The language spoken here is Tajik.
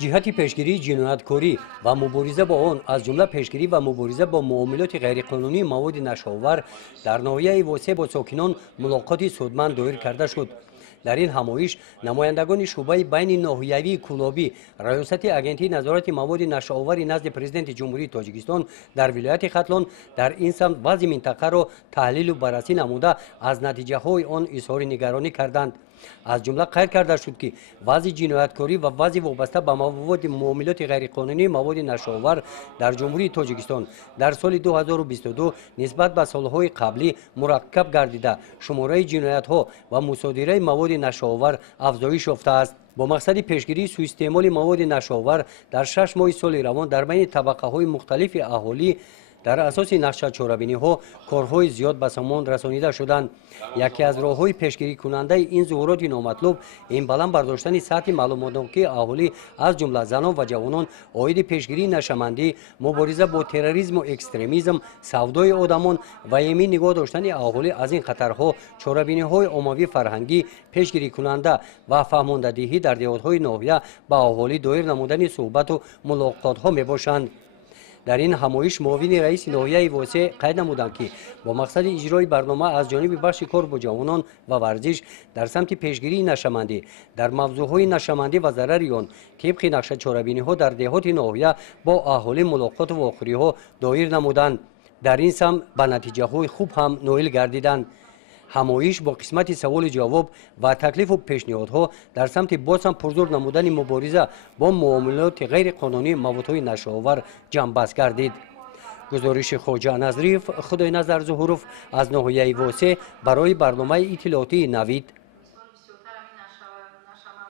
ҷиҳати пешгирии ҷинояткорӣ ва мубориза бо он аз ҷумла пешгирӣ ва мубориза бо муомилоти ғайриқонунии маводи нашоовар дар ноҳияи восеъ бо сокинон мулоқоти судманд доир карда шуд. дар ин ҳамоиш намояндагони шӯъбаи байни ноҳиявии Кулобӣ, раёсати агентии назорати маводи нашоовари назди президенти ҷумҳурии Тоҷикистон дар вилояти Хатлон дар ин самт вазъи минтақаро таҳлилу баррасӣ намуда аз натиҷаҳои он изҳори нигаронӣ карданд. аз ҷумла қайд карда шуд ки вазъи ҷинояткорӣ ва вазъи вобаста ба маводи муомилоти ғайриқонунии маводи нашоовар дар ҷумҳурии Тоҷикистон дар соли 2022 нисбат ба солҳои қаблӣ мураккаб гардида шумораи ҷиноятҳо ва мусодираи маводи нашоовар афзоиш ёфтааст. бо мақсади пешгирии суистеъмоли маводи нашоовар дар 6 моҳи соли равон дар байни табақаҳои мухталифи аҳолӣ дар асоси нақшачорабиниҳо корҳои зиёд ба самон расонида шуданд. яке аз роҳҳои пешгирикунандаи ин зуҳуроти номатлуб ин баланд бардоштани сатҳи маълумотнокии аҳолӣ аз ҷумла занон ва ҷавонон оиди пешгирии нашамандӣ, мубориза бо терроризму экстремизм, савдои одамон ва емин нигоҳ доштани аҳолӣ аз ин хатарҳо, чорабиниҳои оммавии фарҳангӣ, пешгирикунанда ва фаҳмондадиҳӣ дар деҳотҳои ноҳия ба аҳолӣ доир намудани суҳбату мулоқотҳо мебошанд. дар ин ҳамоиш муовини раиси ноҳияи восеъ қайд намуданд ки бо мақсади иҷрои барнома аз ҷониби бахши кор бо ҷавонон ва варзиш дар самти пешгирии нашамандӣ дар мавзӯъҳои нашамандӣ ва зарари он тибқи нақшачорабиниҳо дар деҳоти ноҳия бо аҳолӣ мулоқоту вохӯриҳо доир намуданд. дар ин самт ба натиҷаҳои хуб ҳам ноил гардиданд. ҳамоиш бо қисмати саволу ҷавоб ва таклифу пешниҳодҳо дар самти боз ҳам пурзур намудани мубориза бо муомилоти ғайриқонунии маводҳои нашоовар ҷамъбаст гардид. гузориши Хоҷа Назриев, Худойназар Зуҳуров аз ноҳияи восеъ барои барномаи иттилоотии Навид.